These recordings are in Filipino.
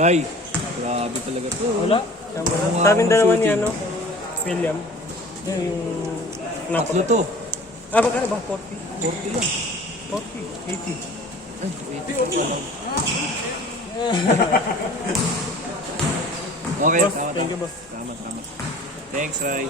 Ay, grabe talaga to. Wala. Sa amin dalawa ni ano, William. Yan yung Tatlo to. Ah, magkano ba? 40? 40 lang. 40? 80? Ay, 80 pa lang. Okay, Boss, tama, thank you, tama. boss. Tama. Thanks, Ray.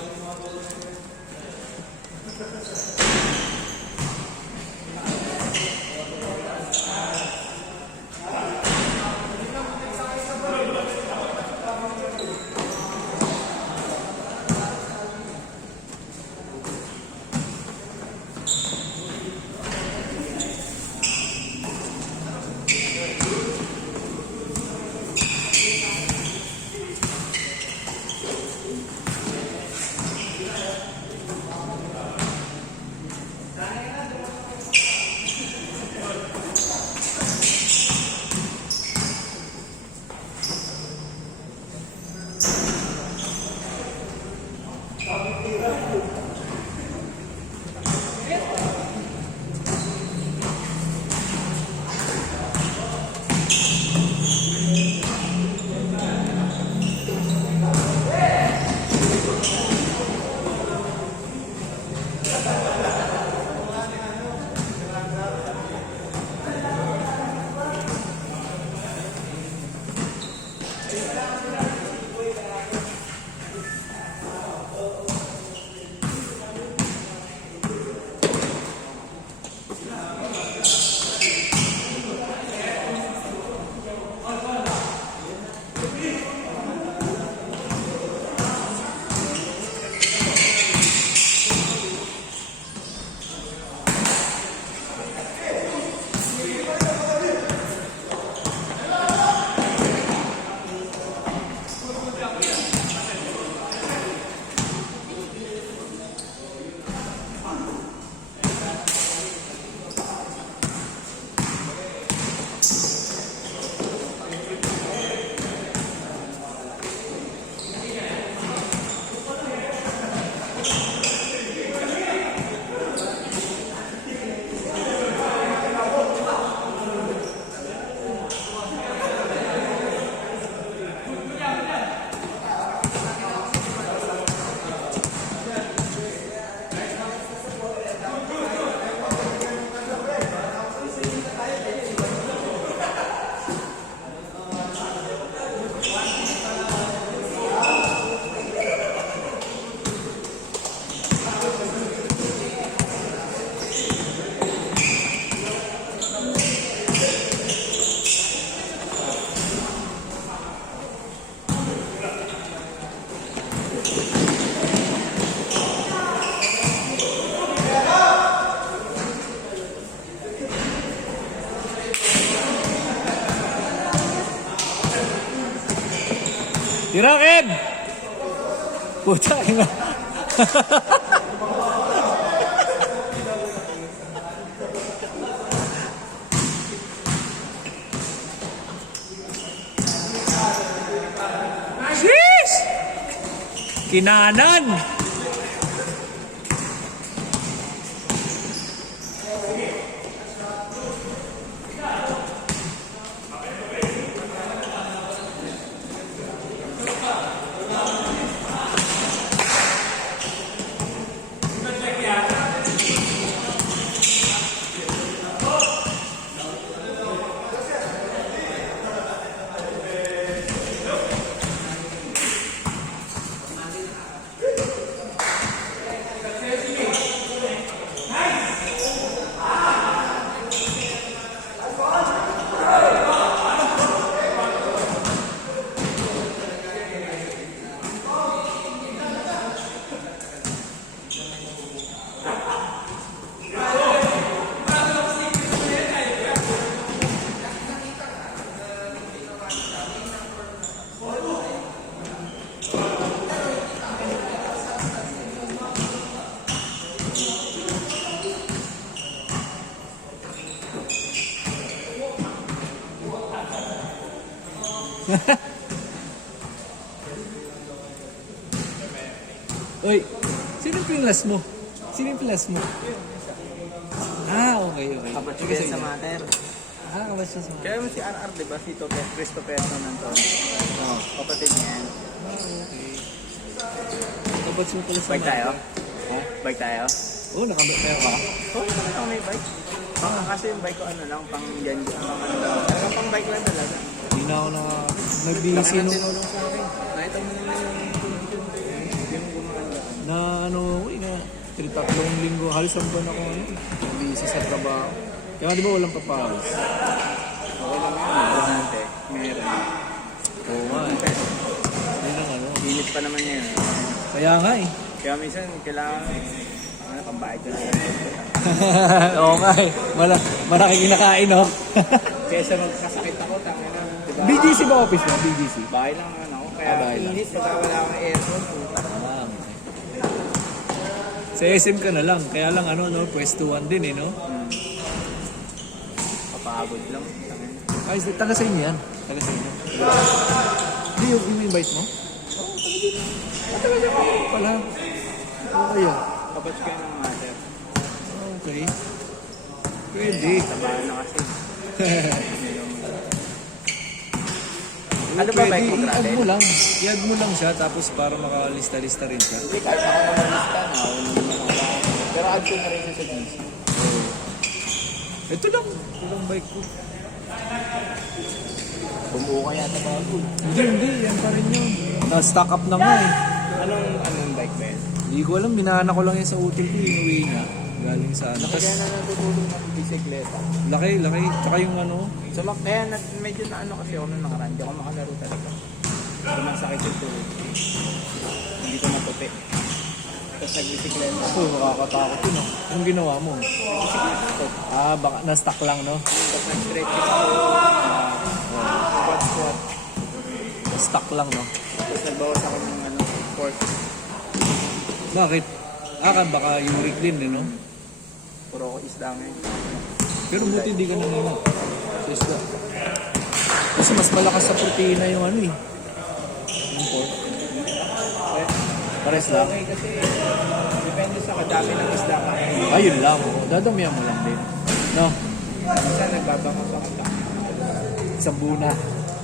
Tira, Ken! Puta, ina. Sheesh! Kinanan! Uy, sino yung pinlas mo? Sino yung pinlas mo? Ah, okay. Kapatid Sige, yan sige. sa mater. Ah, kapas siya sa mga. Kaya mo si RR, di ba? Si Christopher Nanton. Oo. Kapatid niya yan. Okay. Kapas mo pala sa Bike tayo? Ha? Bike tayo? Oo, nakamit tayo ka. Oo, talagang may bike. Kasi yung bike ko ano lang, pang yan, ano lang. Talagang pang bike lang talaga. Hindi na ako nagbisi nung Tinulong sa akin. Nakita mo naman yung gumaganda. na ano, uy na 3 linggo, halos ang buwan ako nagbisi sa trabaho. Kaya di ba walang papawis? Okay lang yun. Importante. Meron. Oo nga eh. Hindi lang ano. Init pa naman yan. Kaya nga eh. Kaya minsan, kailangan, pambayad ko na lang. Oo nga eh. Malaki kinakain no? Kesa magkasakit ako, tanga na. Diba? BGC ba office mo? BGC? Bahay lang naman ako. Kaya bahay lang. init, pagka wala akong aircon. Ah, okay. Sa SM ka na lang. Kaya lang ano, no? Pwestuhan din eh, no? Papagod lang. Ay, taga sa inyo yan. Taga sa inyo. Hindi, yung invite mo? Oo, taga dito. Taga sa inyo pala. Ano kayo? Kapag kayo ng mater. Okay. Pwede. Tabahan na kasi. Ano ba bike mo, i-add grabe? mo lang. I-add mo lang siya, tapos para makalista-lista rin siya. Hindi, kahit ako naman lista na. Pero add ko na rin siya sa GC. Ito lang bike ko. Bumuo ka yata bago. Hindi, yan pa rin yun. Na-stock up na nga eh. Anong bike ba yan? Hindi ko alam, binana ko lang yan sa hotel ko, inuwi niya. Galing sa ano. Kaya na natutulong ng bisikleta. Laki. Tsaka yung ano, So, kaya medyo na ano kasi ako nung nakaraan. Hindi ako makalaro talaga. Sumasakit yung tulog. Hindi ko maputi. Tapos nagbisikleta. ako, makakatakot yun. No? Anong ginawa mo? Ah, baka na-stock lang, no? Tapos nag-stretching ako. Squat. Stock lang, no? Tapos nagbawas ako ng pork. Bakit? Baka uric din, eh, no? Puro ko isda ngayon. Pero buti hindi ka nangyayari. Sa isda. Kasi mas malakas sa proteina yung ano eh. Yung pork. Pares lang. Okay kasi depende sa kadami ng isda kain. Ayun lang. Dadamihan mo lang din. No? Minsan nagbabaka sa kanta. Isang buna.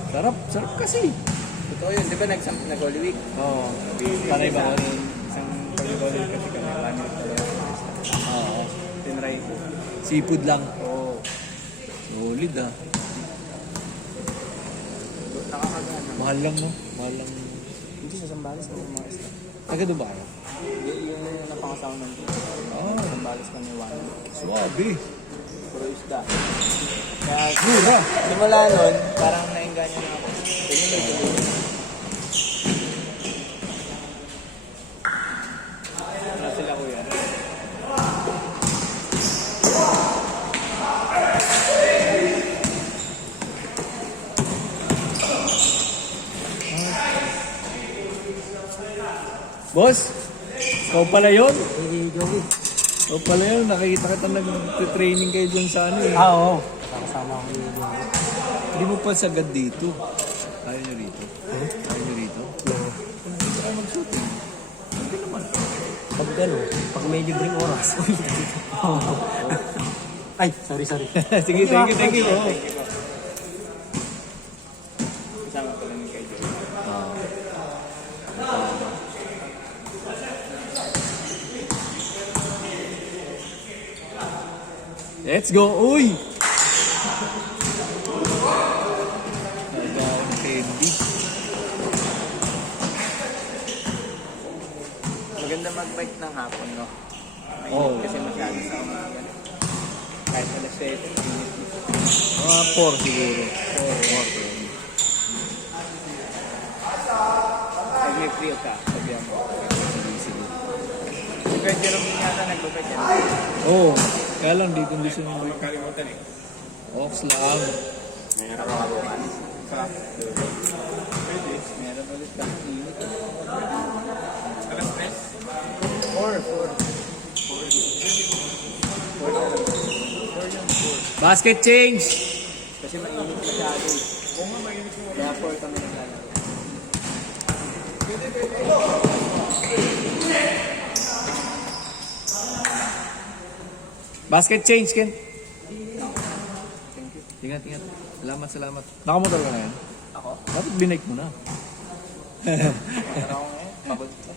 Sarap kasi. Totoo yun. Di ba nag-Holy Week? Oo. Panay ba ko? Isang Holy Week kasi kami. Panay talaga. Oo. Tinry ko. Seafood lang. Oo. Solid ah. Nakakagana. Mahal lang no? Mahal lang. Hindi sa Sambales kami mga isda. Taga doon ba kayo? Yung napangasawa ng Ah, Sambales kami one. swabe. Puro isda. Kaya Mura. simula nun, parang nainganyo na ako. Yun yung medyo. Ano sila kuya? Boss, ikaw pala yun? Ikaw pala yun. Nakikita kita nag-training kayo dun sa ano eh. Oo. Nakasama ko ni Joey. Hindi mo pa sagad dito. Ayaw nyo rito. Ayaw nyo rito. Hindi ka mag-shooting. Hindi naman. Pag ano, pag may libreng oras. Ay, sorry. Sige, thank you. Oo. Kasama pala ni Kay Joey. Let's go! Uy! Nagawa ng candy. Maganda mag-bike ng hapon, no? Mainit Oo. kasi masyado sa umaga. Kahit alas 7, init dito. Mga 4 siguro. 4. Pag may free ka, sabihan mo. Si Kuya Jerome yata nagbabike yan. Oo. Kaya lang, di kondisyon mo. Huwag kalimutan eh. Ox lang. Meron ka bukas. Sarap. Pwede. Meron ulit ka. Init. Alas 3? 4. 4 Basket change! Kasi mainit masyado eh. Oo nga, mainit mo. Kaya 4 kami naglalaro. Basket change, Ken. Ingat, ingat. Salamat, salamat. Nakamotor ka na yan? Ako? Bakit binake mo na? Pero ako ngayon, pagod ko.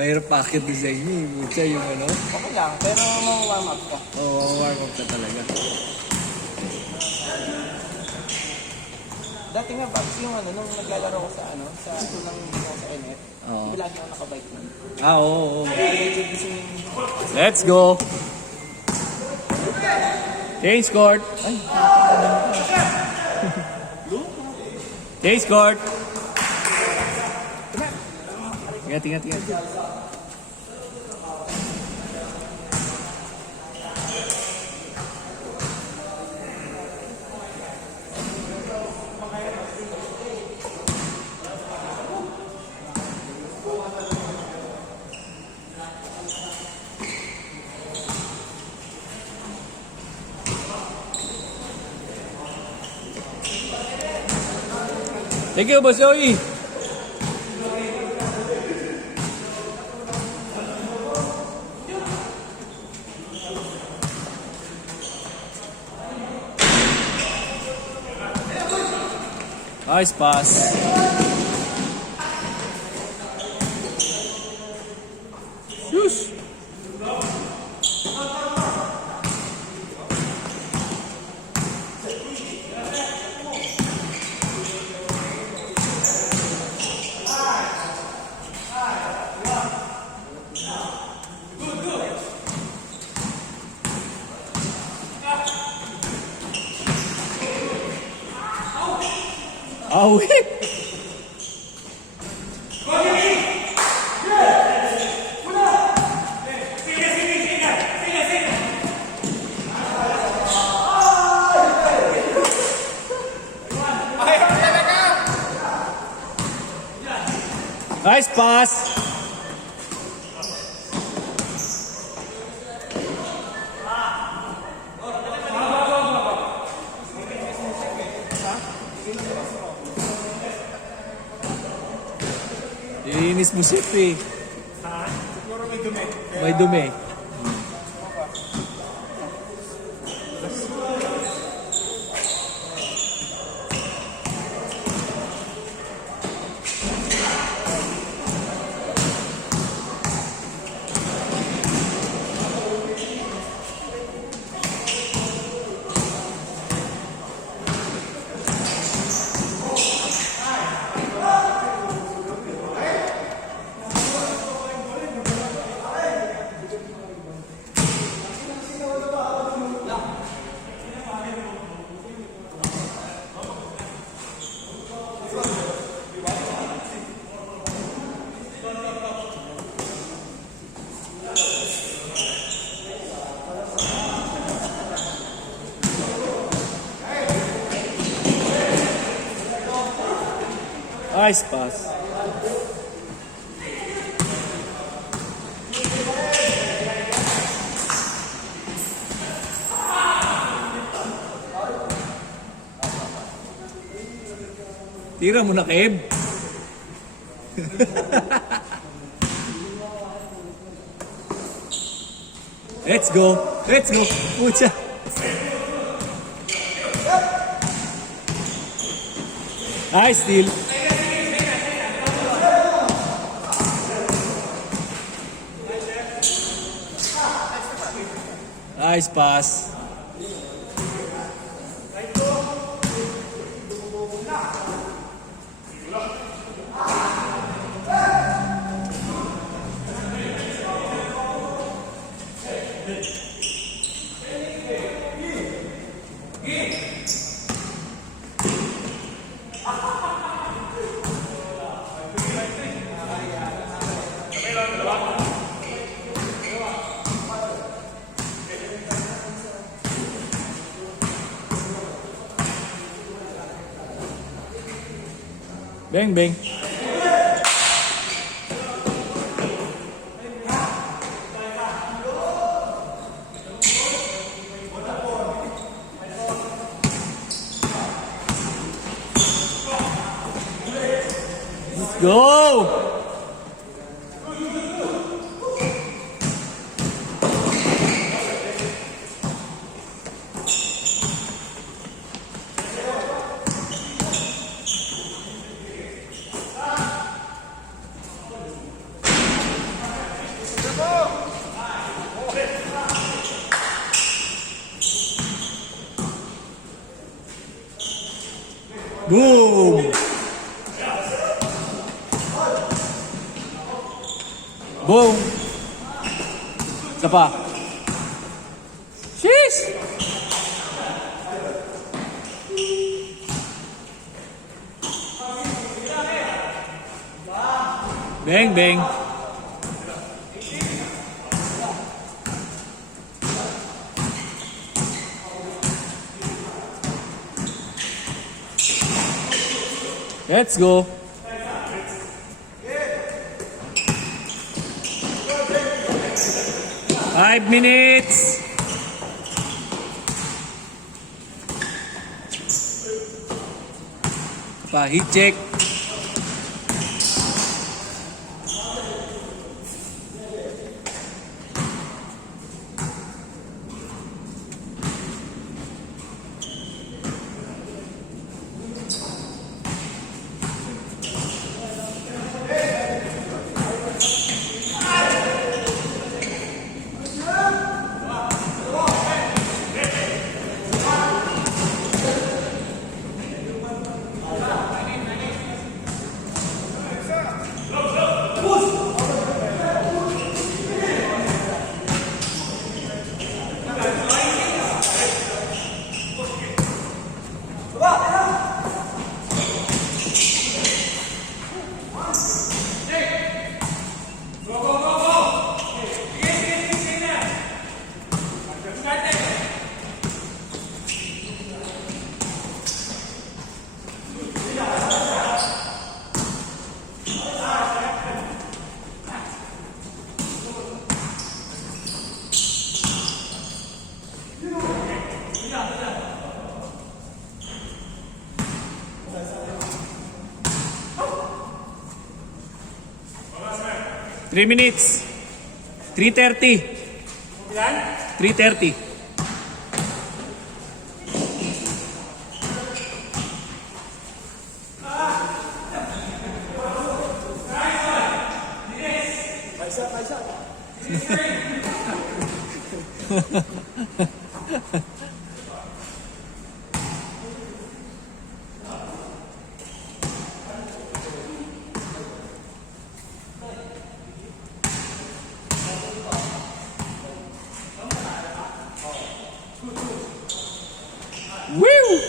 Mahirap packet din sa inyo. Mucha yung ano. Okay lang, pero ma-warm up ka. Oo, warm up ka talaga. Dati nga, bago yung ano, nung naglalaro ko sa unang sa NF, Oo. hindi lagi ako nakabike nun. Oo. Kaya medyo gusto yung Let's go! Change court! Ay. Change court! Ingat, ingat, ingat. Thank you, Boss Joey! Nice pass. Shush. Awi. Nice pass. Ilinis mo sip eh. siguro may dumi. May dumi. Nice pass. Tira mo na, Kev. Let's go. Let's go. Pucha. Nice steal. Nice pass. Bang, bang. Let's go! Boom! Boom! Isa pa. Sheesh! Bang, bang. Let's go. Five minutes. Pa, heat check. Three minutes. 3:30. 3:30. Woo!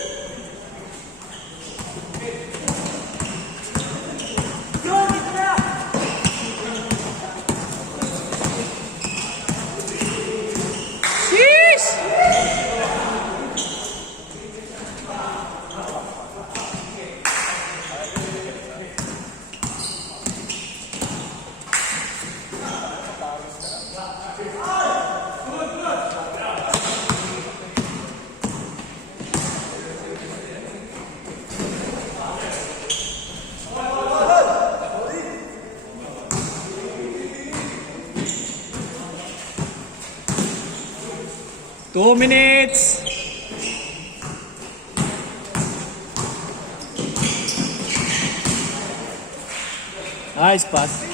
Sheesh! Two minutes. Nice pass.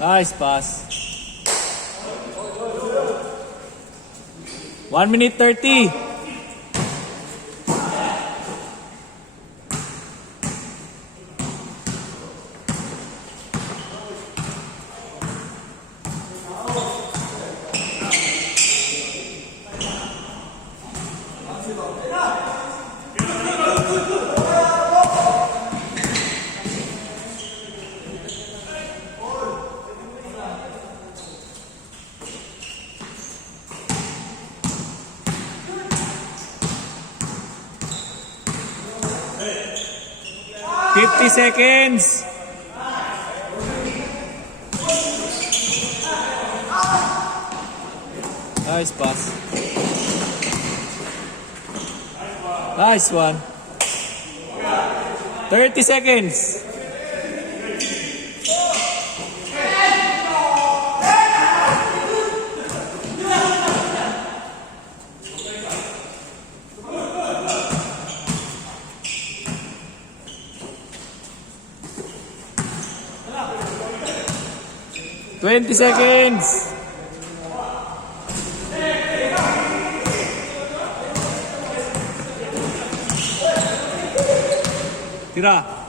Nice pass. 1 minute 30. Fifty seconds. Nice pass. Nice one. 30 seconds. 20 seconds! Tira!